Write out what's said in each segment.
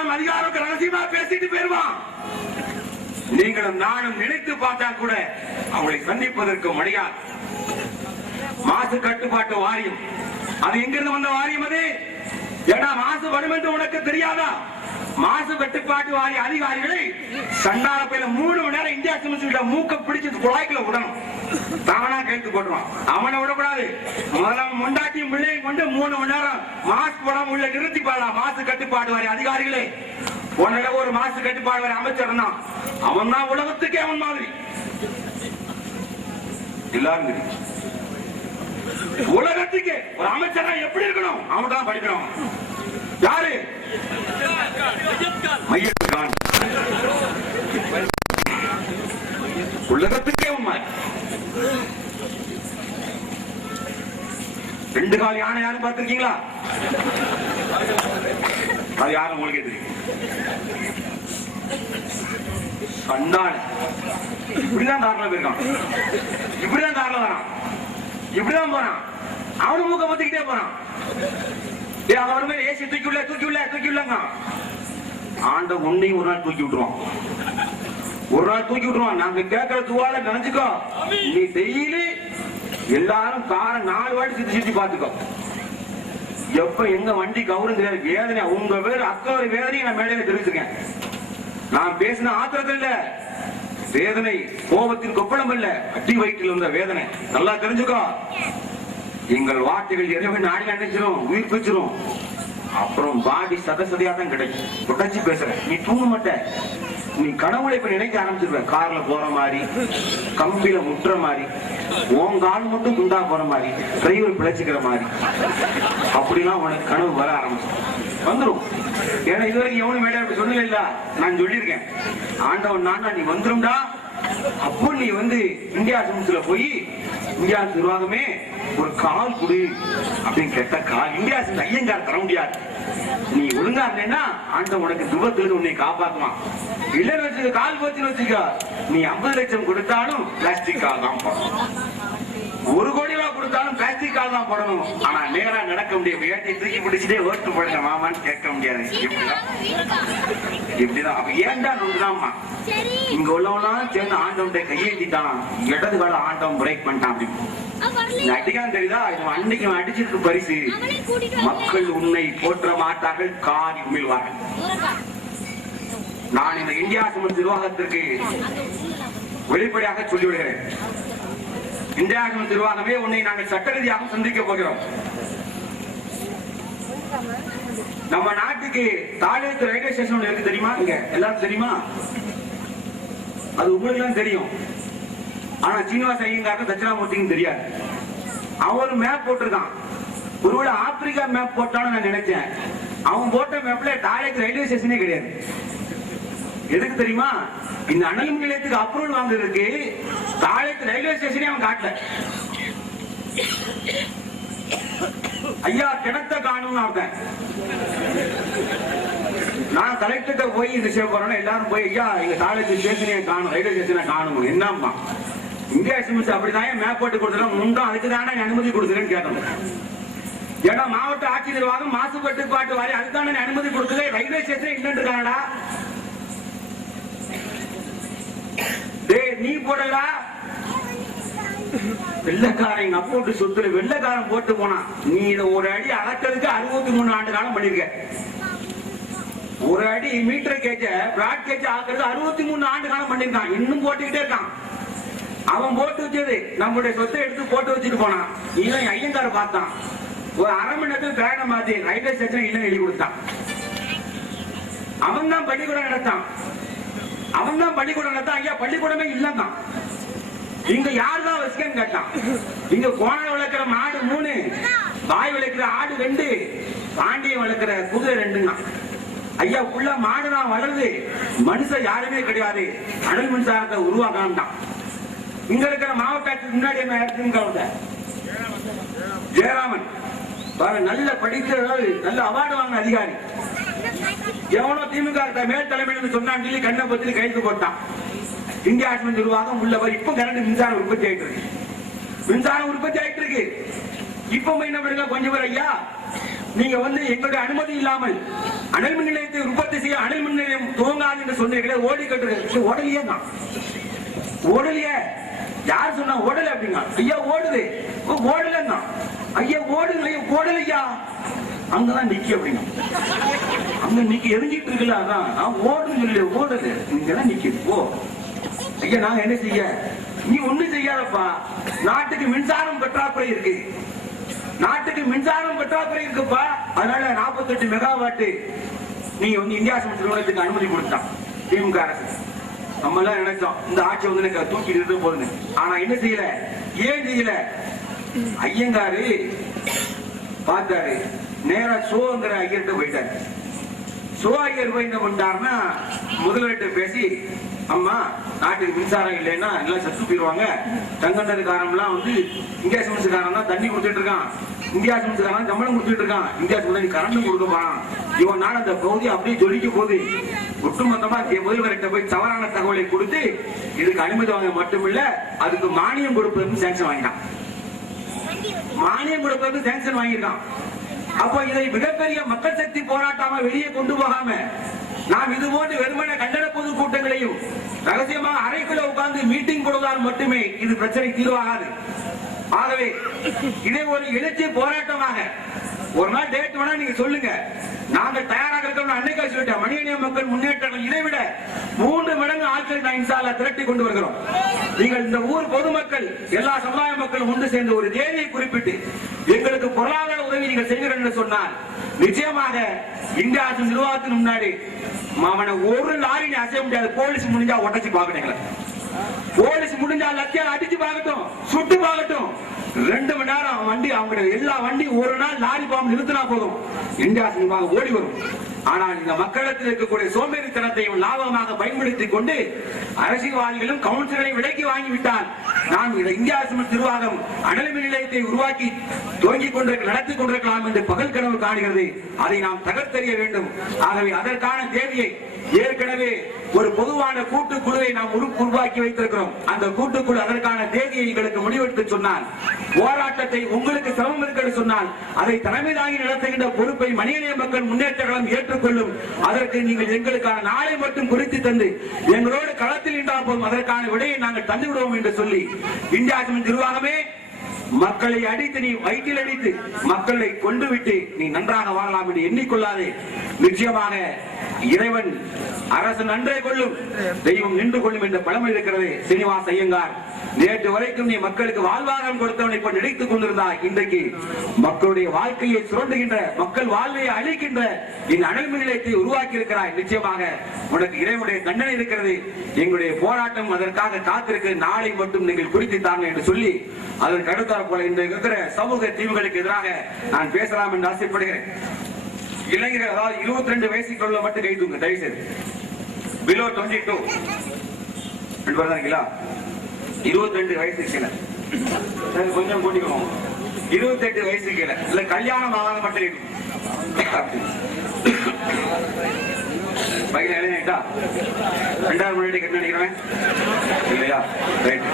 எல்லாம் அதிகாரம் ரகசியமா பேசிட்டு போயிருவான் நீங்களும் நானும் நினைத்து பார்த்தா கூட அவங்களை சந்திப்பதற்கு முடியாது. மாசு கட்டுப்பாட்டு வாரியம். அது எங்கிருந்து வந்த வாரியம் அது? ஏன்னா மாசு வரும் என்று உனக்கு தெரியாதா? மாசு கட்டுப்பாட்டு வாரிய அதிகாரிகளை சண்டால பையில மூணு மணி நேரம் இந்தியா சிமெண்ட் மூக்க பிடிச்சு குழாய்க்குள்ள விடணும். தானா கேட்டு போடுவான் அவனை விடக்கூடாது. முதல்ல அவன் முண்டாட்டியும் பிள்ளையும் கொண்டு மூணு மணி நேரம் மாஸ்க் போடாம உள்ள நிறுத்தி பாடலாம் மாசு கட்டுப்பாடு வாரிய அதிகாரிகளே. உன்னிட ஒரு மாசு கட்டுப்பாடு வாரிய அமைச்சர் தான் அவன் தான் உலகத்துக்கே அவன் மாதிரி. எல்லாரும் உலகத்துக்கு ஒரு அமைச்சரா எப்படி இருக்கணும்? அவன் தான் படிக்கணும் யாரு? மையத்துக்கான் உலகத்துக்கே உண்மை. ரெண்டு கால் யானை யாரும் பார்த்திருக்கீங்களா? அது யாரும் உங்களுக்கே தெரியும். சண்டான இப்படிதான் கார்ல போயிருக்கான். இப்படிதான் கார்ல வரான். இப்படிதான் போறான். அவனு மூக்க பத்திக்கிட்டே போறான். மேல ஏசி தூக்கி உள்ள தூக்கி உள்ள தூக்கி உள்ளங்க. ஆண்ட உன்னையும் ஒரு நாள் தூக்கி விட்டுருவான். ஒரு நாள் தூக்கி விட்டுருவான். நாங்க கேட்கற துவால நினைச்சுக்கோ. நீ டெய்லி எல்லாரும் காரை நாலு வாட்டி சுத்தி சுத்தி பாத்துக்கோ எப்ப எங்க வண்டி கவுரும் தெரியாது வேதனை உங்க பேர் அக்கறை வேதனையை நான் மேடையில தெரிவிச்சிருக்கேன். நான் பேசின ஆத்திரத்தில் இல்ல. வேதனை கோபத்தின் கொப்பளம் அல்ல. அடி வயிற்றில் இருந்த வேதனை. நல்லா தெரிஞ்சுக்கோ. எங்கள் வார்த்தைகள் இறைவன் நாடி அணைச்சிரும் உயிர்ப்பிச்சிரும். அப்புறம் பாடி சதசதையா தான் கிடைக்கும். தொடர்ச்சி பேசுறேன். நீ தூங்க மாட்ட. நீ கடவுளை இப்ப நினைக்க ஆரம்பிச்சிருவ கார்ல போற மாதிரி கம்பியில முட்டுற மாதிரி உன் கால் மட்டும் குண்டா போற மாதிரி டிரைவர் பிழைச்சிக்கிற மாதிரி. அப்படிலாம் உனக்கு கனவு வர ஆரம்பிச்சு வந்துடும் ஏன்னா இதுவரைக்கும் எவனும் மேடம் அப்படி இல்ல? நான் சொல்லியிருக்கேன். ஆண்டவன் நான் நீ வந்துரும்டா. அப்போ நீ வந்து இந்தியா சமூகத்துல போய் இந்தியா நிர்வாகமே ஒரு கால் குடு அப்படின்னு கேட்ட கால் இந்தியா சிம்ஸ் ஐயங்கார் தர முடியாது. நீ ஒழுங்கா இருந்தேன்னா அந்த உனக்கு விபத்துல உன்னை காப்பாத்துவான். இல்லைன்னு வச்சுக்க கால் போச்சுன்னு வச்சுக்க. நீ ஐம்பது லட்சம் கொடுத்தாலும் பிளாஸ்டிக் கால் தான் ஒரு கோடி ரூபாய் கொடுத்தாலும் பிளாஸ்டிக் கால் தான் போடணும். ஆனா நேரா நடக்க முடியும் வேட்டை தூக்கி பிடிச்சிட்டே ஓட்டு போடுங்க மாமான்னு கேட்க முடியாது. இப்படிதான் இப்படிதான் அப்ப ஏன்டா நொண்டுதாம்மா இங்க உள்ளவெல்லாம் சேர்ந்து ஆண்டவன்ட்ட கையேந்திட்டான்? இடது கால ஆண்டவன் பிரேக் பண்ணிட்டான் அப்படின்னு அடிக்கான் தெரியுதா? இவன் அன்னைக்கு அடிச்சிருக்கு பரிசு. மக்கள் உன்னை போற்ற மாட்டார்கள் காரி உமிழ்வார்கள் நான் இந்த இந்தியா சுமன் நிர்வாகத்திற்கு வெளிப்படையாக சொல்லிவிடுகிறேன். இந்தியாகம சுமன் நிர்வாகமே உன்னை நாங்கள் சட்ட ரீதியாக சந்திக்க போகிறோம். நம்ம நாட்டுக்கு தாழத்து ரயில்வே ஸ்டேஷன் இருக்கு தெரியுமா இங்க? எல்லாரும் தெரியுமா? அது உங்களுக்கு எல்லாம் தெரியும். ஆனா சீனிவாச ஐயங்காருக்கு தட்சிணாமூர்த்திக்கும் தெரியாது. அவன் மேப் போட்டிருக்கான். ஒருவேளை ஆப்பிரிக்கா மேப் போட்டான்னு நான் நினைச்சேன். அவன் போட்ட மேப்ல டாய்லெட் ரயில்வே ஸ்டேஷனே கிடையாது. எதுக்கு தெரியுமா? இந்த அனல் நிலையத்துக்கு அப்ரூவல் வாங்குறதுக்கு டாய்லெட் ரயில்வே ஸ்டேஷனே அவன் காட்டல. ஐயா கிணத்த காணும்னு ஒருத்தன் நான் கலெக்டர்கிட்ட போய் இந்த விஷயம் போறோம் எல்லாரும் போய் ஐயா எங்க டாய்லெட் ஸ்டேஷனே காணும் ரயில்வே ஸ்டேஷனை காணும் என்னம்மா? இந்தியா எஸ்எம்எஸ் அப்படிதான் மேப் போட்டு கொடுத்துருக்கோம் முண்டும் அதுக்கு தானே அனுமதி கொடுத்துருன்னு கேட்டோம். ஏன்னா மாவட்ட ஆட்சி நிர்வாகம் மாசு கட்டுப்பாட்டு வாரி அதுதானே அனுமதி கொடுத்தது ரயில்வே ஸ்டேஷன் இல்லைன்னு இருக்காங்கடா டேய் நீ போடலா வெள்ளக்காரன் எங்க அப்பா சொத்துல வெள்ளக்காரன் போட்டு போனான் நீ இதை ஒரு அடி அளக்கிறதுக்கு அறுபத்தி மூணு ஆண்டு காலம் பண்ணிருக்க. ஒரு அடி மீட்டர் கேஜ பிராட் கேட்ச ஆக்குறது அறுபத்தி மூணு ஆண்டு காலம் பண்ணிருக்கான். இன்னும் போட்டுக்கிட்டே இருக்கான். அவன் போட்டு வச்சது நம்மளுடைய சொத்தை எடுத்து போட்டு வச்சுட்டு போனான். இவன் ஐயங்கார பார்த்தான். ஒரு அரை மணி நேரத்துக்கு பிரயாணம் மாத்தி ரயில்வே ஸ்டேஷன் இல்லைன்னு எழுதி கொடுத்தான். அவன் தான் பள்ளிக்கூடம் நடத்தான். அவன் தான் பள்ளிக்கூடம் நடத்தான் ஐயா பள்ளிக்கூடமே இல்லைதான் இங்க யார் தான் வசிக்கன்னு கேட்டான். இங்க கோணம் வளர்க்கிற மாடு மூணு வாய் வளர்க்கிற ஆடு ரெண்டு பாண்டியம் வளர்க்கிற குதிரை ரெண்டுங்க ஐயா உள்ள மாடு தான் வளருது. மனுஷன் யாருமே கிடையாது. அனல் மின்சாரத்தை உருவாக்காமட்டான் இங்க இருக்கிற மாவட்ட முன்னாடி என்ன இடத்துக்கு ஜெயராமன். நல்ல படித்த நல்ல அவார்டு வாங்கின அதிகாரி. எவனோ திமுக மேல் தலைமையில் சொன்னான்னு சொல்லி கண்ணை பத்தி கைது போட்டான். இந்திய ஆட்சி நிர்வாகம் உள்ளவர் இப்ப கரண்ட் மின்சாரம் உற்பத்தி ஆயிட்டு இருக்கு. மின்சாரம் உற்பத்தி ஆயிட்டு இருக்கு. இப்ப என்ன கொஞ்சம் பேர் ஐயா? நீங்க வந்து எங்களுடைய அனுமதி இல்லாமல் அனல் மின் நிலையத்தை உற்பத்தி செய்ய அனல் மின் நிலையம் துவங்காது என்று சொன்னீர்களே ஓடி கட்டுறது ஓடலையே தான். ஓடலையே. யார் சொன்னா ஓடல அப்படின்னா? ஐயா ஓடுது. ஓடலன்னா. ஐயா ஓடுங்களையா ஓடலையா? அங்கதான் நிக்க அப்படிங்க அங்க நிக்க எரிஞ்சிட்டு இருக்குல்ல அதான். நான் ஓடுன்னு சொல்லி ஓடுது. நீங்கதான் நிக்குது. ஓ. ஐயா நாங்க என்ன செய்ய? நீ ஒண்ணு செய்யாதப்பா. நாட்டுக்கு மின்சாரம் பற்றாக்குறை இருக்கு. நாட்டுக்கு மின்சாரம் பற்றாக்குறை இருக்குப்பா. அதனால 48 மெகாவாட்டு நீ வந்து இந்தியா சமூக நிறுவனத்துக்கு அனுமதி கொடுத்தான் திமுக அரசு. நம்ம எல்லாம் நினைச்சோம் இந்த ஆட்சி வந்து எனக்கு தூக்கி நிறுத்த போகுதுன்னு ஆனா என்ன செய்யல? ஏன் செய்யல? ஐயங்காரு பார்த்தாரு. நேரா சோங்கிற ஐயர்கிட்ட போயிட்டாரு. சோ ஐயர் போய் என்ன பண்ணிட்டாருன்னா முதல்வர்கிட்ட பேசி அம்மா நாட்டுக்கு மின்சாரம் இல்லைன்னா எல்லாம் செத்து போயிடுவாங்க தங்கண்டதுக்காரம்லாம் வந்து இந்தியா சிமெண்ட்ஸ்காரன் தான் தண்ணி கொடுத்துட்டு இருக்கான். இந்தியா சிமெண்ட்ஸ்காரன் சம்பளம் கொடுத்துட்டு இருக்கான். இந்தியா சிமெண்ட் கரண்ட் கொடுக்க போறான். இவன் நாடு அந்த பகுதி அப்படியே ஜொலிக்க போகுது. ஒட்டுமொத்தமா முதல்வர்கிட்ட போய் தவறான தகவலை கொடுத்து இதுக்கு அனுமதி வாங்க மட்டுமில்ல அதுக்கு மானியம் கொடுப்பதுன்னு சேங்ஷன் வாங்கிட்டான். மானியம் கொடுப்பதற்கு சேங்ஷன் வாங்கியிருக்கான். அப்போ இதை மிகப்பெரிய மக்கள் சக்தி போராட்டமா வெளியே கொண்டு போகாம நாம் இது போன்று வெறுமன கண்டன பொது கூட்டங்களையும் ரகசியமாக அறைக்குள்ள உட்கார்ந்து மீட்டிங் கொடுத்தால் மட்டுமே இது பிரச்சனை தீர்வாகாது. ஆகவே இதை ஒரு எழுச்சி போராட்டமாக ஒரு நாள் டேட் வேணா நீங்க சொல்லுங்க. நாங்கள் தயாராக இருக்கோம் அன்னைக்கா சொல்லிட்டேன். மணியணிய மக்கள் முன்னேற்றங்கள் இதை விட மூன்று மடங்கு ஆட்கள் நான் இன்சால திரட்டி கொண்டு வருகிறோம். நீங்கள் இந்த ஊர் பொதுமக்கள் எல்லா சமுதாய மக்களும் ஒன்று சேர்ந்து ஒரு தேதியை குறிப்பிட்டு எங்களுக்கு பொருளாதார உதவி நீங்கள் செய்கிறேன் என்று சொன்னால் நிச்சயமாக இந்தியா அரசு நிர்வாகத்தின் முன்னாடி அவனை ஒரு லாரி நீ அசைய முடியாது. போலீஸ் முடிஞ்சா உடச்சு பாக்கணுங்களே போலீஸ் முடிஞ்சா லட்சியம் அடிச்சு பார்க்கட்டும் சுட்டு பார்க்கட்டும். ரெண்டு மணி நேரம் வண்டி அவங்க எல்லா வண்டி ஒரு நாள் லாரி பாம்பு நிறுத்தினா போதும். இந்தியா சினிமாக ஓடி வரும். ஆனால் இந்த மக்களிடத்தில் இருக்கக்கூடிய சோம்பேறித்தனத்தையும் லாபமாக பயன்படுத்திக் கொண்டு அரசியல்வாதிகளும் கவுன்சிலரை விலைக்கு வாங்கிவிட்டால் நாம் இந்த இந்தியா சிமெண்ட் நிர்வாகம் அனல் மின் நிலையத்தை உருவாக்கி துவங்கிக் கொண்டிருக்க நடத்தி கொண்டிருக்கலாம் என்று பகல் கனவு காணுகிறது. அதை நாம் தகர்த்தறிய வேண்டும். ஆகவே அதற்கான தேதியை ஏற்கனவே ஒரு பொதுவான கூட்டுக்குழுவை நாம் உருவாக்கி வைத்திருக்கிறோம். அந்த கூட்டுக்குழு அதற்கான தேதியை எங்களுக்கு முடிவெடுத்து சொன்னால் போராட்டத்தை உங்களுக்கு சிரமம் இருக்கிறது சொன்னால் அதை தலைமை தாங்கி நடத்துகின்ற பொறுப்பை மனிதநேய மக்கள் முன்னேற்ற கழகம் ஏற்று பெற்றுக்கொள்ளும் அதற்கு நீங்கள் எங்களுக்கான நாளை மட்டும் குறித்து தந்து எங்களோடு களத்தில் நின்றால் போதும். அதற்கான விடையை நாங்கள் தந்து விடுவோம் என்று சொல்லி இந்தியா நிர்வாகமே மக்களை அடித்து நீ வயிற்றில் அடித்து மக்களை கொண்டு விட்டு நீ நன்றாக வாழலாம் என்று எண்ணிக்கொள்ளாதே. நிச்சயமாக இறைவன் அரசு நன்றே கொள்ளும். தெய்வம் நின்று கொள்ளும் என்ற பழமொழி இருக்கிறது. சீனிவாச ஐயங்கார் நேற்று வரைக்கும் நீ மக்களுக்கு வாழ்வாதாரம் கொடுத்தவன் இப்ப நினைத்துக் கொண்டிருந்தாய். இன்றைக்கு மக்களுடைய வாழ்க்கையை சுரண்டுகின்ற மக்கள் வாழ்வை அழிக்கின்ற இந்த அனல் மின் நிலையத்தை உருவாக்கி இருக்கிறாய் நிச்சயமாக உனக்கு இறைவனுடைய தண்டனை இருக்கிறது. எங்களுடைய போராட்டம் அதற்காக காத்திருக்கு. நாளை மட்டும் நீங்கள் குறித்து தாங்க என்று சொல்லி அதற்கு அடுத்தாற் போல இந்த இருக்கிற சமூக தீவுகளுக்கு எதிராக நான் பேசலாம் என்று ஆசைப்படுகிறேன். இளைஞர்கள் அதாவது இருபத்தி ரெண்டு வயசுக்குள்ள மட்டும் கை தூங்க தயவு செய்து பிலோ டுவெண்ட்டி டூ இருக்கீங்களா இருபத்தி ரெண்டு வயசு கீழே கொஞ்சம் கூட்டிக்கணும் இருபத்தி எட்டு வயசு கீழே. இல்ல கல்யாணம் ஆகாத மட்டும் இருக்கும் பையன் இளைஞட்டா ரெண்டாவது முன்னாடி கட்ட நினைக்கிறேன் இல்லையா? ரைட்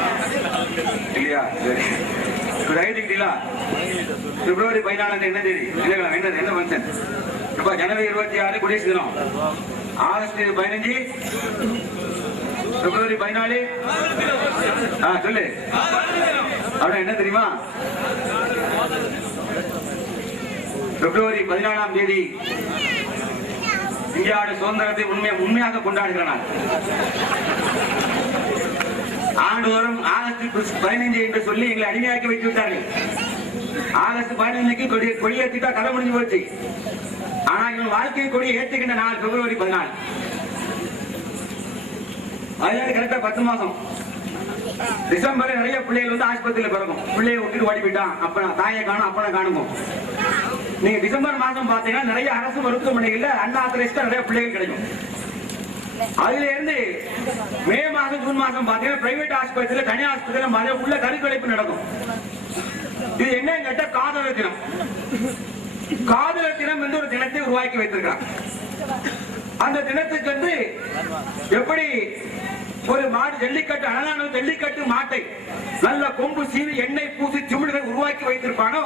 இல்லையா? சரி. ரைட்டுக்கிட்டீங்களா பிப்ரவரி பதினாலாம் தேதி என்ன தேதி? என்ன என்ன என்ன ஃபங்க்ஷன் இப்ப ஜனவரி இருபத்தி ஆறு குடியரசு தினம். ஆகஸ்ட் பதினஞ்சு பிப்ரவரி பதினாலு. ஆஹ் சொல்லு. அப்படின்னா என்ன தெரியுமா? பிப்ரவரி பதினாலாம் தேதி இந்தியாவுடைய சுதந்திரத்தை உண்மையை உண்மையாக கொண்டாடுகிற நாள் ஆண்டுதோறும் ஆகஸ்ட் பதினைஞ்சு என்று சொல்லி எங்களை அடிமையாக்கி வைத்து விட்டார்கள். ஆகஸ்ட் பதினைஞ்சுக்கு கொடியேற்றிட்டா கதை முடிஞ்சு போச்சு. ஆனா இவன் வாழ்க்கை கொடி ஏற்றுகின்ற நாள் பிப்ரவரி பதினாலு. அதுல கரெக்டா பத்து மாசம். டிசம்பர் நிறைய பிள்ளைகள் வந்து ஆஸ்பத்திரியில பிறக்கும். பிள்ளைய விட்டுட்டு ஓடி போயிட்டான். அப்ப தாயை காணும் அப்பனை காணுமோ நீங்க டிசம்பர் மாதம் பாத்தீங்கன்னா நிறைய அரசு மருத்துவமனைகள்ல அன்ஆத்தரைஸ்டா நிறைய பிள்ளைகள் கிடைக்கும். அதுல இருந்து மே மாசம் ஜூன் மாசம் பாத்தீங்கன்னா பிரைவேட் ஆஸ்பத்திரியில தனி ஆஸ்பத்திரியில மழை உள்ள கருக்கலைப்பு நடக்கும். இது என்ன கேட்டா காதல் தினம். காதலர் தினம் என்று ஒரு தினத்தை உருவாக்கி வைத்திருக்கிறார். அந்த தினத்துக்கு வந்து எப்படி ஒரு மாடு ஜல்லிக்கட்டு அழகான ஜல்லிக்கட்டு மாட்டை நல்ல கொம்பு சீவி எண்ணெய் பூசி சிமிழ்களை உருவாக்கி வைத்திருப்பானோ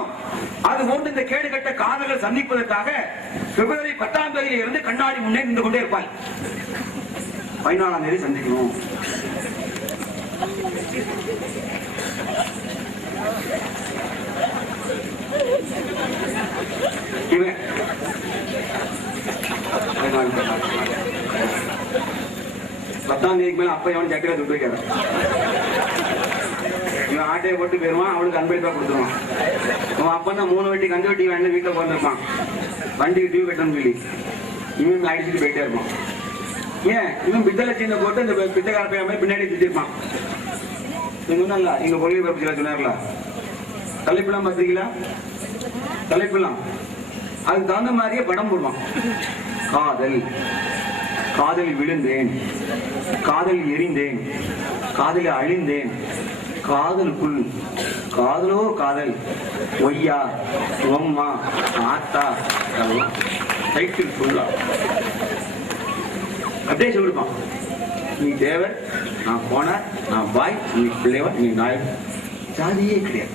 அது போன்று இந்த கேடுகட்ட காதலை சந்திப்பதற்காக பிப்ரவரி பத்தாம் தேதியில இருந்து கண்ணாடி முன்னே நின்று கொண்டே இருப்பாள். பதினாலாம் தேதி சந்திக்கணும். பத்தாம் தேதிக்கு மேல அப்ப எவன் சக்கரை துட்டு வைக்கிறான் இவன் ஆட்டையை போட்டு போயிருவான் அவனுக்கு அன்பளிப்பா கொடுத்துருவான் அவன் அப்பா தான் மூணு வட்டி கஞ்ச வட்டி வேணும் வீட்டுல பிறந்திருப்பான் வண்டிக்கு டியூ கட்டணும் சொல்லி இவன் அடிச்சுட்டு போயிட்டே இருப்பான் ஏன் இவன் பித்தளை சீனை போட்டு இந்த பித்தக்கார பையன் மாதிரி பின்னாடி திட்டிருப்பான் நீங்க சொன்னல இங்க கொள்கை பரப்பிச்சு சொன்னார்ல தலைப்பெல்லாம் பார்த்துருக்கீங்களா? தலைப்பெல்லாம் அதுக்கு தகுந்த மாதிரியே படம் போடுவான். காதல். காதல் விழுந்தேன். காதல் எரிந்தேன். காதலில் அழிந்தேன். காதலுக்குள். காதலோ காதல். ஒய்யா ஒம்மா ஆத்தா சைக்கிள் ஃபுல்லா அப்படியே சொல்லிருப்பான் நீ தேவர் நான் போனார் நான் பாய் நீ பிள்ளைவன் நீ நாய் ஜாதியே கிடையாது.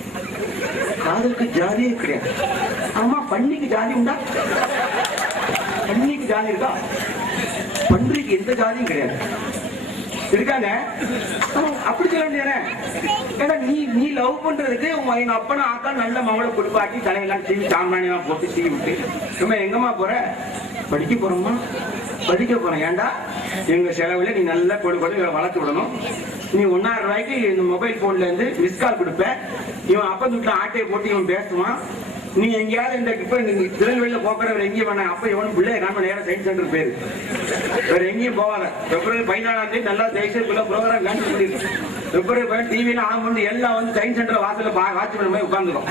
காதலுக்கு ஜாதியே கிடையாது. ஆமா பண்ணிக்கு ஜாதி உண்டா? பண்ணிக்கு ஜாதி இருக்கா? பன்றிக்கு எந்த ஜாதியும் கிடையாது. இருக்காங்க? அப்படி சொல்ல முடியாது ஏன்னா நீ நீ லவ் பண்றதுக்கு உங்க எங்க அப்பனை ஆக்கா நல்ல மவளை கொடுப்பாட்டி தலையெல்லாம் தீவி சாமானியெல்லாம் போட்டு சீவி விட்டு. நம்ம எங்கம்மா போற? படிக்க போறோமா படிக்க போறோம். ஏன்டா எங்க செலவுல நீ நல்லா கொடு இவளை வளர்த்து விடணும். நீ ஒன்னாயிரம் ரூபாய்க்கு இந்த மொபைல் போன்ல இருந்து மிஸ் கால் கொடுப்ப. இவன் அப்ப வீட்டுல ஆட்டையை போட்டு இவன் பேசுவான். நீ எங்கேயாவது இந்த இப்ப இந்த திருநெல்வேலியில போக்குறவர் எங்கேயும் வேணாம். அப்ப இவன் பிள்ளை காண நேரம் சயின்ஸ் சென்டர் பேரு வேற எங்கேயும் போவாத பிப்ரவரி பதினாலாம் தேதி நல்லா ஜெய்சூர்குள்ள ப்ரோக்ராம் கேன்சல் பண்ணிருக்கு பிப்ரவரி பதினெட்டு டிவில ஆன் பண்ணி எல்லாம் வந்து சயின்ஸ் சென்டர் வாசல வாட்ச் பண்ண மாதிரி உட்காந்துரும்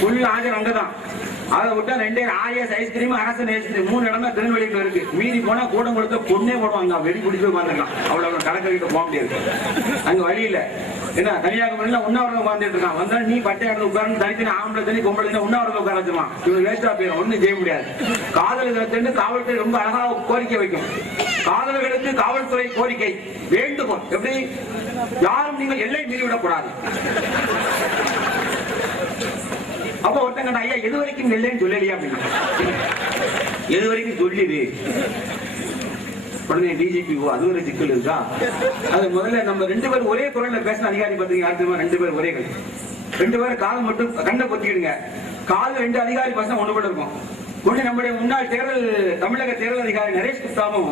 ஃபுல் ஆஜர் அங்கதான். அதை விட்டா ரெண்டே ஆரியாஸ் ஐஸ்கிரீம் அரசன் ஐஸ்கிரீம் மூணு இடம் தான் திருநெல்வேலியில் இருக்கு. மீறி போனா கூட்டம் கொடுத்த பொண்ணே போடுவாங்க. வெடி பிடிச்சி போய் உட்காந்துக்கலாம் அவ்வளவு கடற்கரைக்கு போக முடியாது. அங்க வழி இல்ல. என்ன கன்னியாகுமரியில உண்ணாவிரதம் உட்கார்ந்துட்டு இருக்கான். வந்தா நீ பட்டை இடத்துல உட்கார்ந்து தனித்தனி ஆம்பளை தனி பொம்பளை தனி உண்ணாவிரதம் உட்கார வச்சுருவான். இவன் வேஸ்டா போயிடும். ஒண்ணும் செய்ய முடியாது. காதலுக்கு காவல்துறை ரொம்ப அழகா கோரிக்கை வைக்கும். காதலர்களுக்கு காவல்துறை கோரிக்கை. வேண்டுகோள். எப்படி? யாரும் நீங்கள் எல்லை மீறிவிடக்கூடாது. அப்ப ஒருத்தங்க ஐயா எது வரைக்கும் இல்லைன்னு சொல்லலையா? அப்படின்னு எது வரைக்கும் சொல்லிடு உடனே டிஜிபி ஓ அது ஒரு சிக்கல் இருக்கா? அது முதல்ல நம்ம ரெண்டு பேரும் ஒரே குரல்ல பேசின அதிகாரி பார்த்தீங்க யார் ரெண்டு பேரும் ஒரே கை ரெண்டு பேரும் கால் மட்டும் கண்ணை பொத்திக்கிடுங்க. கால் ரெண்டு அதிகாரி பசங்க ஒண்ணு கூட இருக்கும். ஒண்ணு நம்முடைய முன்னாள் தேர்தல் தமிழக தேர்தல் அதிகாரி நரேஷ் குப்தாவும்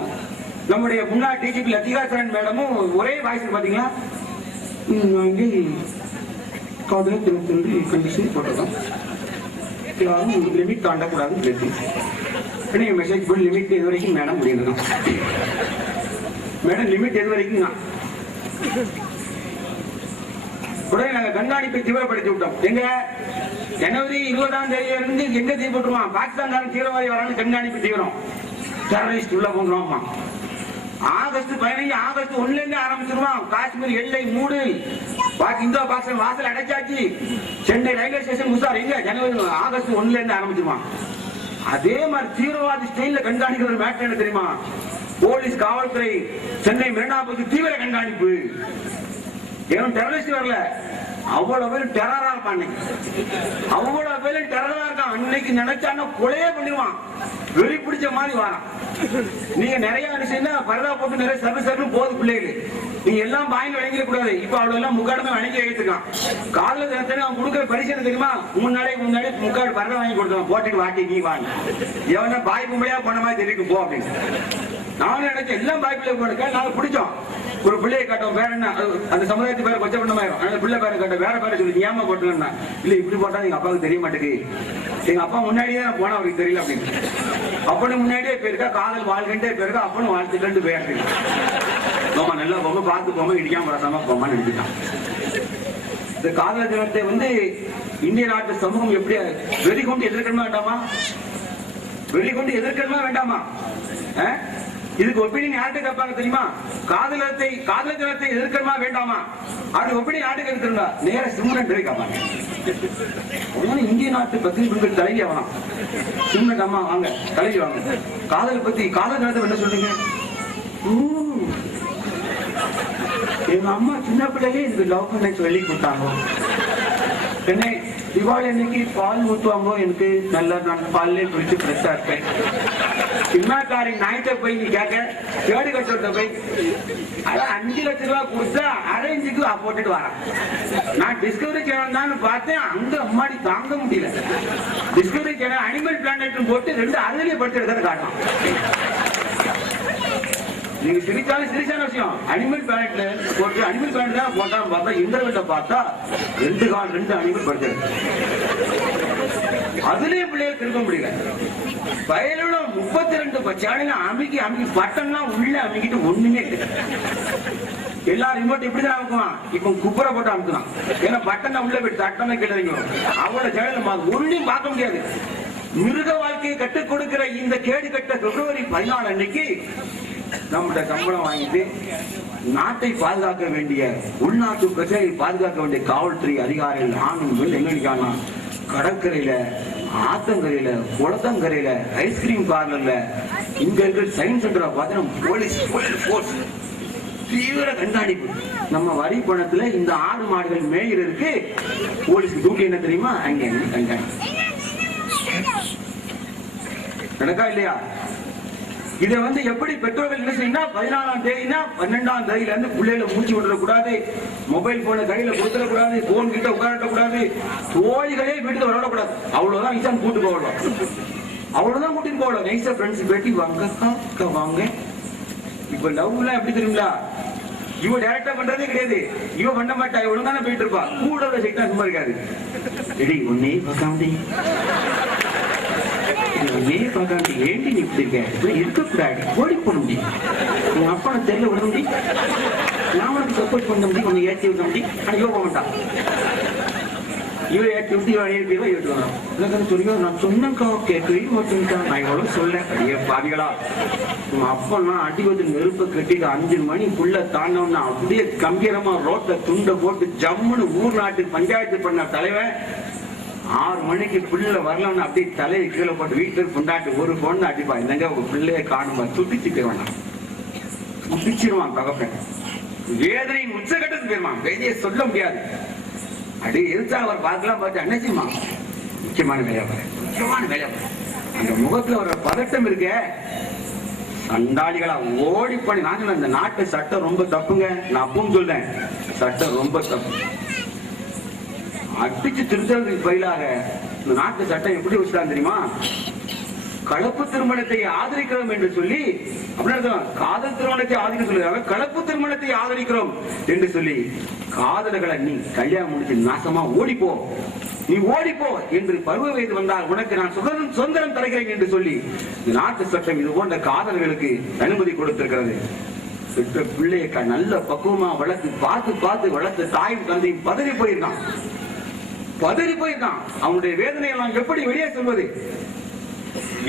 நம்முடைய முன்னாள் டிஜிபி லத்திகாசரன் மேடமும் ஒரே வாய்ஸ் பாத்தீங்களா? ம், திரும்ப திரும்பி காதல திருப்பி கண்டிஷன் போட்டிருக்கோம் யாரும் லிமிட் தாண்டக்கூடாதுன்னு சொல்லி நீங்கள் மெசேஜ் போய் லிமிட் எது வரைக்கும் மேடம் முடியணும் மேடம் லிமிட் எது வரைக்கும் தான் உடனே நாங்கள் கண்காணிப்பை தீவிரப்படுத்தி விட்டோம். எங்க? ஜனவரி இருபதாம் தேதியில இருந்து எங்க தீ போட்டுருவான்? பாகிஸ்தான்காரன் தீவிரவாதி வரான்னு கண்காணிப்பு தீவிரம். டெரரிஸ்ட் உள்ள கொண்டுருவான் ஆகஸ்ட் பதினஞ்சு ஆகஸ்ட் ஒண்ணுல இருந்து ஆரம்பிச்சிருவான் காஷ்மீர் எல்லை மூடு. பாக்கி இந்தோ பாகிஸ்தான் வாசல் அடைச்சாச்சு. சென்னை ரயில்வே ஸ்டேஷன் முசார் எங்க? ஜனவரி ஆகஸ்ட் ஒண்ணுல இருந்து ஆரம்பிச்சிருவான் அதே மாதிரி தீவிரவாதி ஸ்டைல கண்காணிக்கிற ஒரு மேட்டர் என்ன தெரியுமா? போலீஸ் காவல்துறை சென்னை மெரினா பகுதி தீவிர கண்காணிப்பு. ஏன் டெரரிஸ்ட் வரல. அவ்வளவு பேர் டெரரா இருப்பான் இன்னைக்கு. அவ்வளவு பேர் டெரரா இருக்கான். அன்னைக்கு நினைச்சான்னா கொலையே பண்ணிடுவான். வெறி பிடிச்ச மாதிரி வாரான். நீங்க நிறைய விஷயம் பரதா போட்டு நிறைய சர்வ சர்வ போகுது பிள்ளைகள் நீங்க எல்லாம் பாயிண்ட் வழங்கிட கூடாது இப்ப அவ்வளவு எல்லாம் முக்காடுமே வழங்கி வைத்திருக்கான் காலைல தினத்தனே அவன் கொடுக்குற பரிசு என்ன தெரியுமா? முன்னாடி முன்னாடி முக்காடு பரதா வாங்கி கொடுத்தான் போட்டுட்டு வாட்டி நீ வாங்க. எவனா பாய் கும்பலையா போன மாதிரி தெரியும் போ அப்படின்னு. நானும் நினைச்சேன் எல்லாம் பாய் பிள்ளை போடுக்க நாங்க பிடிச்சோம். ஒரு பிள்ளையை காட்டும் வேற என்ன? அந்த சமுதாயத்து பேர் கொச்ச பண்ணமாயிரும் அந்த பிள்ளை பேரை காட்டும் வேற பேரை சொல்லி நீ ஏமா இல்ல இப்படி போட்டா எங்க அப்பாவுக்கு தெரிய மாட்டேங்குது. எங்க அப்பா முன்னாடியே தான் போனா அவருக்கு தெரியல அப்படின்னு. அப்பனும் முன்னாடியே போயிருக்கா காதல் வாழ்கின்றே போயிருக்கா அப்பனும் வாழ்த்துட்டு போயிருக்கு ஆமா நல்லா போமா பார்த்து போமா இடிக்காம வரசாம போமான்னு நினைச்சுட்டான். இந்த காதல் தினத்தை வந்து இந்திய நாட்டு சமூகம் எப்படி வெறி கொண்டு எதிர்க்கணுமா வேண்டாமா? வெளிக்கொண்டு கொண்டு எதிர்க்கணுமா வேண்டாமா? ஆ? இதுக்கு ஒப்பீனியன் யார்கிட்ட கேட்பாங்க தெரியுமா? காதலத்தை காதல தினத்தை எதிர்க்கணுமா வேண்டாமா? அப்படி ஒப்பீனியன் யார்கிட்ட எடுத்துருந்தா நேர சிம்ரன் போய் கேட்பாங்க. அதனால இந்திய நாட்டு பத்திரிகை பெண்கள் தலைவி ஆகலாம் சிம்ரன் அம்மா வாங்க தலைவி வாங்க. காதல் பத்தி காதல் தினத்தை என்ன சொல்றீங்க? எங்க அம்மா சின்ன பிள்ளையே இதுக்கு லவ் பண்ண சொல்லி கொடுத்தாங்க. என்ன தீபாவளி அன்னைக்கு பால் ஊத்துவாங்க? எனக்கு நல்லா நான் பால்லே குளிச்சு ஃப்ரெஷ்ஷா இருப்பேன். சின்னக்காரி நாய்கிட்ட போய் நீ கேட்க கேடு கட்டுறத போய். அதான் அஞ்சு லட்ச ரூபா கொடுத்தா அரை இன்ச்சுக்கு போட்டுட்டு வரேன் நான் டிஸ்கவரி சேனல் தான் பார்த்தேன் அங்க அம்மாடி தாங்க முடியல. டிஸ்கவரி சேனல் அனிமல் பிளானட் போட்டு ரெண்டு அறுதலையை படுத்து எடுக்கிறத காட்டும் நீங்க சிரிச்சாலும் சிரிச்சான விஷயம். அனிமல் பிளானட்ல போட்டு அனிமல் பிளானட் தான் போட்டான்னு பார்த்தா இன்டர்நெட்ல பார்த்தா ரெண்டு கால் ரெண்டு அனிமல் படுத்து அதுலயே பிள்ளைகள் கிருக்க முடியல. வயலோட முப்பத்தி ரெண்டு சேனல அமுக்கி அமுக்கி பட்டம்லாம் உள்ள அமுக்கிட்டு ஒண்ணுமே இல்லை. எல்லா ரிமோட் இப்படிதான் அமுக்குவான். இப்ப குப்புற போட்டு அமுக்கலாம் ஏன்னா பட்டன் உள்ள போயிட்டு தட்டமே கிடையாது அவளோட சேனல் ஒண்ணும் பார்க்க முடியாது. மிருக வாழ்க்கையை கற்றுக் கொடுக்கிற இந்த கேடு கட்ட பிப்ரவரி பதினாலு அன்னைக்கு நம்மகிட்ட சம்பளம் வாங்கிட்டு நாட்டை பாதுகாக்க வேண்டிய உள்நாட்டு பிரச்சனையை பாதுகாக்க வேண்டிய காவல்துறை அதிகாரிகள் ஆணும் பெண் கடற்கரையில ஆத்தங்கரையில குளத்தங்கரையில ஐஸ்கிரீம் பார்லர்ல இங்க இருக்கிற சயின்ஸ் சென்டரை பார்த்தா போலீஸ் போர்ஸ் தீவிர கண்காணிப்பு. நம்ம வரி பணத்துல இந்த ஆடு மாடுகள் மேயிறதுக்கு போலீஸ் டியூட்டி என்ன தெரியுமா? அங்க கண்காணிப்பு நடக்கா இல்லையா? இதை வந்து எப்படி பெற்றோர்கள் என்ன செய்யணும் பதினாலாம் தேதினா பன்னெண்டாம் தேதியில இருந்து பிள்ளைகளை மூச்சு விடக்கூடாது மொபைல் போனை கையில கொடுத்துடக்கூடாது போன் கிட்ட உட்காரட்ட கூடாது தோழிகளே வீட்டுக்கு வரக்கூடாது அவ்வளவுதான் நிச்சயம் கூட்டு போகணும். அவ்வளவுதான் கூட்டிட்டு போகணும். நைஸா ஃப்ரெண்ட்ஸ் பேட்டி வாங்க வாங்க. இப்ப லவ்லாம் எப்படி தெரியுங்களா? இவ டைரக்டா பண்றதே கிடையாது. இவ பண்ண மாட்டா இவ ஒழுங்கான போயிட்டு இருப்பா. கூட உள்ள செக்டா சும்மா இருக்காது. எடி ஒன்னே பார்க்காம ஒன்னே பார்க்காமடி ஏண்டி நீ இப்படி இருக்க இப்படி இருக்கக்கூடாது. ஓடி போட முடியும் உங்க அப்பா தெரியல விட முடியும் நான் உனக்கு சப்போர்ட் பண்ண முடியும். உன்னை ஏற்றி விட முடியும். ஆனா இவ போக மாட்டான். இவன் ஏற்றி விட்டு இவன் ஏற்றி இவன் வரான் எனக்கு தெரியும் நான் சொன்னக்கா கேட்கவே மாட்டேன்க்கா நான் இவ்வளோ சொல்ல அடியே பாவிகளா. உங்க அப்பா அடி வந்து நெருப்பை கட்டிட்டு அஞ்சு மணிக்குள்ள தாண்டவனா அப்படியே கம்பீரமா ரோட்ல துண்டை போட்டு ஜம்முன்னு ஊர் நாட்டு பஞ்சாயத்து பண்ண தலைவன். ஆறு மணிக்கு பிள்ளை வரலன்னு அப்படியே தலையை கீழே போட்டு வீட்டுக்கு கொண்டாட்டி ஒரு பொண்ணு அடிப்பா. இல்லைங்க உங்க பிள்ளைய காணுமா? துட்டிச்சுக்க வேணாம் துடிச்சிருவான் தகப்பன். வேதனையின் உச்சகட்டத்துக்கு போயிருவான். வேதியை சொல்ல முடியாது. அப்படி எதிர்த்தா அவர் பார்க்கலாம் பார்த்து அண்ணாச்சிமா முக்கியமான வேலையா பாரு. முக்கியமான வேலையா அந்த முகத்துல ஒரு பதட்டம் இருக்க. சண்டாளிகளா ஓடி பண்ணி நான் இந்த நாட்டு சட்டம் ரொம்ப தப்புங்க. நான் அப்பவும் சொல்றேன் சட்டம் ரொம்ப தப்பு. அடிச்சு திருத்தறதுக்கு பதிலாக இந்த நாட்டு சட்டம் எப்படி வச்சுட்டாங்க தெரியுமா? கலப்பு திருமணத்தை ஆதரிக்கிறோம் என்று சொல்லி அப்படி காதல் திருமணத்தை ஆதரிக்க சொல்லுறாங்க கலப்பு திருமணத்தை ஆதரிக்கிறோம் என்று சொல்லி காதலர்களை நீ கல்யாணம் முடிச்சு நாசமா ஓடிப்போ. நீ ஓடிப்போ என்று பருவ வயது வந்தால் உனக்கு நான் சுதந்திரம் சுதந்திரம் தருகிறேன் என்று சொல்லி இந்த நாட்டு சட்டம் இது போன்ற காதலர்களுக்கு அனுமதி கொடுத்திருக்கிறது. பெற்ற பிள்ளைய க- நல்ல பக்குவமா வளர்த்து பார்த்து பார்த்து வளர்த்து தாயும் தந்தையும் பதறி போயிருக்கான் பதறி போயிருக்கான். அவனுடைய வேதனை எல்லாம் எப்படி வெளியே சொல்வது?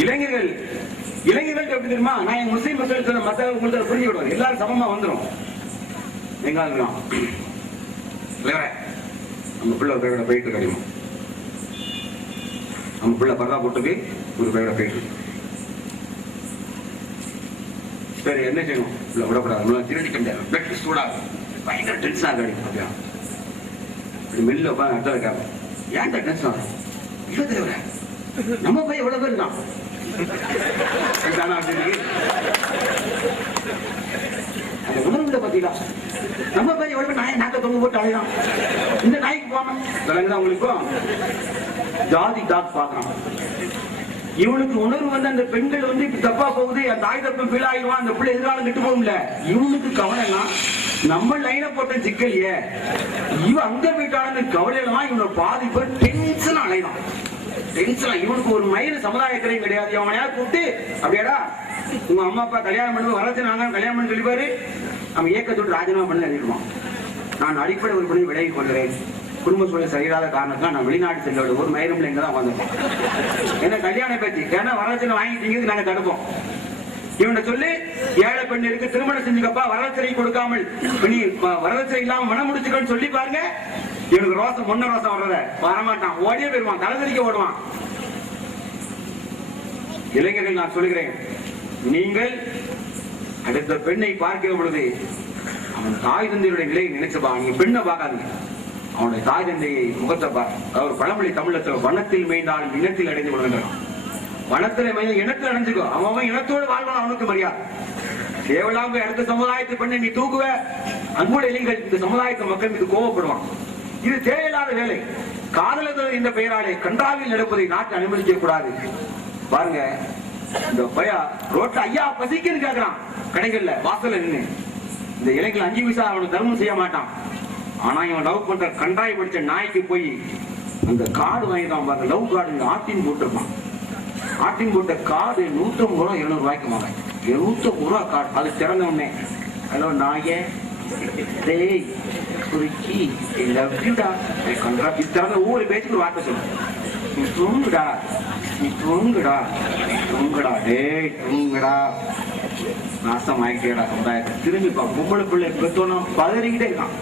இளைஞர்கள் இளைஞர்கள் எப்படி தெரியுமா? நான் என் முஸ்லீம் மக்கள் சொன்ன மத்த உங்களுக்கு புரிஞ்சு விடுவேன் எல்லாரும் சமமா வந்துடும் எங்க இருக்கிறோம் நம்ம பிள்ளை ஒரு பேரோட போயிட்டு கிடைக்கும் நம்ம பிள்ளை பரதா போட்டுக்கு ஒரு பேரோட போயிட்டு சரி என்ன செய்யணும்? இல்லை விடக்கூடாது. நம்மளால திருடிக்க முடியாது. பிளட் சூடாகும். பயங்கர டென்ஷன் ஆகுது அப்படியா? இப்படி மெல்ல உட்காந்து அடுத்த இருக்காங்க ஏன் டென்ஷன் ஆகும் நம்ம பையன் எவ்வளவு பேர் தான் சரிதானா வசதி? அந்த உணர்வுல பாத்தீங்களா? நம்ம பேர் எவ்வளவு பேர் நாயை நாக்க தொங்க போட்டு அழையான் இந்த நாய்க்கு போனோம் விளங்குதா உங்களுக்கும் ஜாதி டாக் பார்க்கலாம் இவனுக்கு உணர்வு வந்து அந்த பெண்கள் வந்து இப்படி தப்பா போகுது அந்த தாய் தப்பு ஃபீல் ஆயிடுவான் அந்த பிள்ளை எதிர்காலம் கெட்டு போகும்ல. இவனுக்கு கவலைனா நம்ம லைனை போட்ட சிக்கலையே இவன் அங்க போயிட்டான்னு கவலையிலாம் இவனை பாதிப்பு டென்ஷன் அலைதான் டென்ஷன் இவனுக்கு ஒரு மயில் சமுதாயத்திலையும் கிடையாது. அவன் கூப்பிட்டு அப்படியாடா உங்க அம்மா அப்பா கல்யாணம் பண்ணி வரச்சுனாங்க கல்யாணம் பண்ணி சொல்லிப்பாரு. நம்ம இயக்கத்தோடு ராஜினாமா பண்ணி அறிவிடுவான் நான் அடிப்படை உறுப்பினை விலகி கொள்கிறேன். குடும்ப சூழல் சரியில்லாத காரணத்தான் நான் வெளிநாட்டு செல்ல ஒரு மயிரும் இங்க தான் வந்திருக்கோம் என்ன கல்யாண பேச்சு ஏன்னா வரதட்சணை வாங்கிட்டீங்க நாங்க தடுப்போம். இவனை சொல்லி ஏழை பெண்ணிற்கு திருமணம் செஞ்சுக்கப்பா வரதட்சணை கொடுக்காமல். நீ வரதட்சணை இல்லாம மனம் முடிச்சுக்கன்னு சொல்லி பாருங்க. இவனுக்கு ரோசம் முன்ன ரோசம் வர்றத வரமாட்டான். ஓடியே போயிருவான் தலைதறிக்க ஓடுவான். இளைஞர்கள் நான் சொல்கிறேன் நீங்கள் அடுத்த பெண்ணை பார்க்கிற பொழுது அவன் தாய் தந்தையுடைய நிலையை நினைச்சுப்பா. நீங்க பெண்ணை பார்க்காதீங்க. அவனுடைய தாய் தந்தையை முகத்தை பார் அவர் பழமொழி தமிழத்தில் வனத்தில் மேய்ந்தால் இனத்தில் அடைந்து கொள்கின்றான் வனத்தில் மேய்ந்த இனத்தில் அடைஞ்சுக்கோ. அவன் அவன் இனத்தோடு வாழ்வான் அவனுக்கு மரியாதை. தேவையில்லாம அடுத்த சமுதாயத்தை பண்ணி நீ தூக்குவ. அன்புள்ள இளைஞர்கள் இந்த சமுதாயத்து மக்கள் மீது கோவப்படுவான் இது தேவையில்லாத வேலை. காதலர் இந்த பெயராலே கன்றாவில் நடப்பதை நாட்டு அனுமதிக்க கூடாது. பாருங்க இந்த பையா ரோட்ல ஐயா பசிக்குன்னு கேக்குறான். கடைகள்ல வாசல்ல நின்னு. இந்த இளைஞர்கள் அஞ்சு பைசா அவனுக்கு தர்மம் செய்ய மாட்டான். ஆனா இவன் லவ் பண்ற கண்டாய் படிச்ச நாய்க்கு போய் அந்த கார்டு வாங்கிதான் பாருங்க லவ் கார்டு ஆட்டின் போட்டிருப்பான். ஆட்டின் போட்ட கார்டு நூற்றம்பது ரூபா இருநூறு ரூபாய்க்கு வாங்க இருநூத்தம்பது ரூபா கார்டு அது திறந்த உடனே ஹலோ நாயே டேய் குறுக்கி லவ் கண்டா இது திறந்த ஒவ்வொரு பேச்சுக்கு ஒரு வார்த்தை சொல்லு. நீ தூங்குடா நீ தூங்குடா தூங்குடா டேய் தூங்குடா. நாசம் ஆகிட்டேடா சமுதாயத்தை திரும்பி பொம்பளை பிள்ளை பெத்தோன்னா பதறிக்கிட்டே இருக்கான்.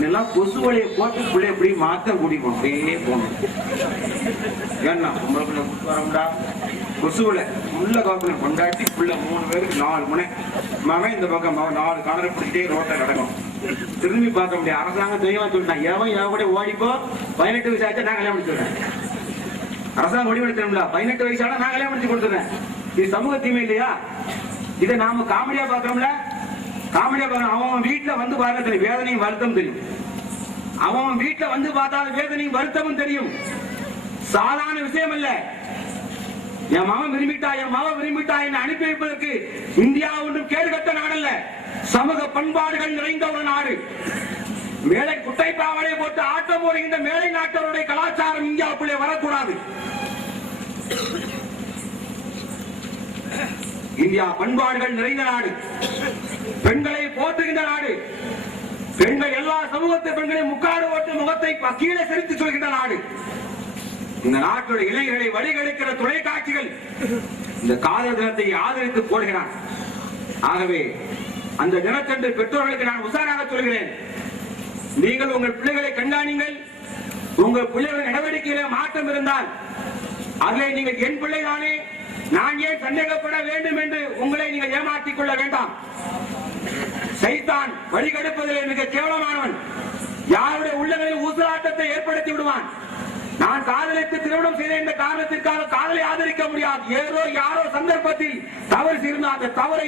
என்னன்னா கொசு வலையை போட்டு பிள்ளை எப்படி மாத்த கூடி கொண்டே போகணும். ஏன்னா உங்களுக்கு பிள்ளை வரம்டா கொசு வலை உள்ள காப்பின கொண்டாட்டி பிள்ளை மூணு பேருக்கு நாலு முனை. மகன் இந்த பக்கம் மகன் நாலு காலரை பிடிச்சிட்டே ரோட்டை நடக்கும். திரும்பி பார்க்க முடியாது. அரசாங்கம் தெளிவா சொல்லிட்டான் எவன் எவன் கூட ஓடிப்போ? பதினெட்டு வயசு ஆச்சா நான் கல்யாணம் முடிச்சுடுறேன் அரசாங்கம் முடிவெடுத்தோம்ல பதினெட்டு வயசான நான் கல்யாணம் முடிச்சு கொடுத்துறேன். இது சமூக தீமை இல்லையா? இதை நாம காமெடியா பார்க்கறோம்ல? காமெடியா பாருங்க அவன் வீட்டுல வந்து பாருங்க தெரியும். வேதனையும் வருத்தம் தெரியும். அவன் வீட்டுல வந்து பார்த்தால் வேதனையும் வருத்தமும் தெரியும். சாதாரண விஷயம் இல்ல. என் மகன் விரும்பிட்டா என் மகன் விரும்பிட்டா என்னை அனுப்பி வைப்பதற்கு இந்தியா ஒன்றும் கேடு கட்ட நாடல்ல. சமூக பண்பாடுகள் நிறைந்த ஒரு நாடு. மேலை குட்டை பாவனை போட்டு ஆட்டம் போடுகின்ற மேலை நாட்டவருடைய கலாச்சாரம் இந்தியாவுக்குள்ளே வரக்கூடாது. இந்தியா பண்பாடுகள் நிறைந்த நாடு. பெண்களை போற்றுகின்ற நாடு. பெண்கள் எல்லா சமூகத்து பெண்களை முக்காடு ஓட்டு முகத்தை கீழே செலுத்தி சொல்கின்ற நாடு. இந்த நாட்டுடைய இளைஞர்களை வழிகெடுக்கிற தொலைக்காட்சிகள் இந்த காதல் தினத்தை ஆதரித்து போடுகிறான் ஆகவே அந்த தினத்தன்று பெற்றோர்களுக்கு நான் உசாராக சொல்கிறேன். நீங்கள் உங்கள் பிள்ளைகளை கண்காணிங்கள் உங்கள் பிள்ளைகளின் நடவடிக்கையில மாற்றம் இருந்தால் அதிலே நீங்கள் என் பிள்ளைதானே நான் ஏன் சந்தேகப்பட வேண்டும் என்று உங்களை நீங்கள் ஏமாற்றிக் கொள்ள வேண்டாம். சைத்தான் வழிகெடுப்பதிலே மிக கேவலமானவன். யாருடைய உள்ளங்களில் ஊசலாட்டத்தை ஏற்படுத்தி விடுவான். நான் காதலித்து திருமணம் செய்த இந்த காரணத்திற்காக காதலை ஆதரிக்க முடியாது. ஏதோ யாரோ சந்தர்ப்பத்தில் தவறு செய்திருந்தால் அந்த தவறை